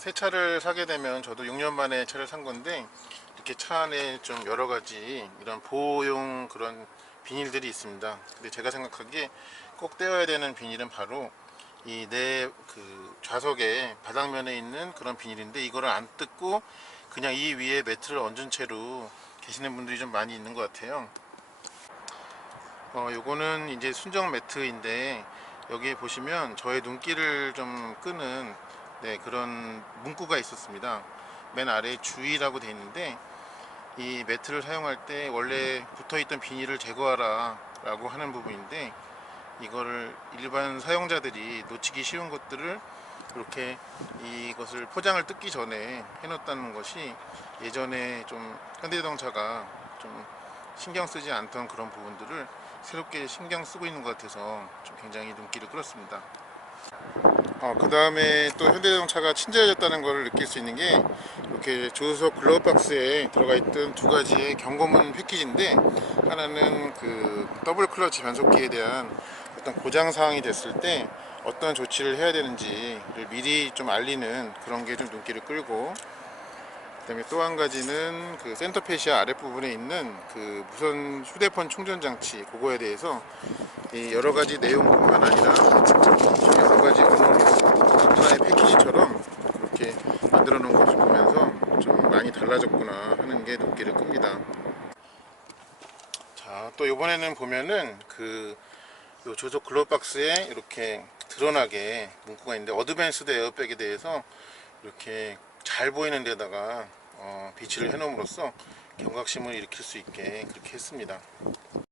새 차를 사게 되면 저도 6년 만에 차를 산 건데, 이렇게 차 안에 좀 여러 가지 이런 보호용 그런 비닐들이 있습니다. 근데 제가 생각하기에 꼭 떼어야 되는 비닐은 바로 이 내 그 좌석의 바닥면에 있는 그런 비닐인데, 이거를 안 뜯고 그냥 이 위에 매트를 얹은 채로 계시는 분들이 좀 많이 있는 것 같아요. 요거는 이제 순정 매트인데, 여기에 보시면 저의 눈길을 좀 끄는 그런 문구가 있었습니다. 맨 아래에 주의라고 되어 있는데, 이 매트를 사용할 때 원래 붙어있던 비닐을 제거하라 라고 하는 부분인데, 이거를 일반 사용자들이 놓치기 쉬운 것들을 이렇게 이것을 포장을 뜯기 전에 해놓았다는 것이, 예전에 좀 현대자동차가 좀 신경 쓰지 않던 그런 부분들을 새롭게 신경 쓰고 있는 것 같아서 좀 굉장히 눈길을 끌었습니다. 그 다음에 또 현대자동차가 친절해졌다는 것을 느낄 수 있는 게, 이렇게 조수석 글러브박스에 들어가 있던 두 가지의 경고문 패키지인데, 하나는 그 더블 클러치 변속기에 대한 어떤 고장 사항이 됐을 때 어떤 조치를 해야 되는지를 미리 좀 알리는 그런 게 좀 눈길을 끌고, 그 다음에 또 한 가지는 그 센터 페시아 아랫부분에 있는 그 무선 휴대폰 충전 장치, 그거에 대해서 이 여러 가지 내용뿐만 아니라 여러 가지 언어로 하나의 패키지처럼 그렇게 만들어 놓은 것을 보면서 좀 많이 달라졌구나 하는 게 눈길을 끕니다. 자, 또 이번에는 보면은 요 조속 글러브박스에 이렇게 드러나게 문구가 있는데, 어드밴스드 에어백에 대해서 이렇게 잘 보이는 데다가 비치를 해 놓음으로써 경각심을 일으킬 수 있게 그렇게 했습니다.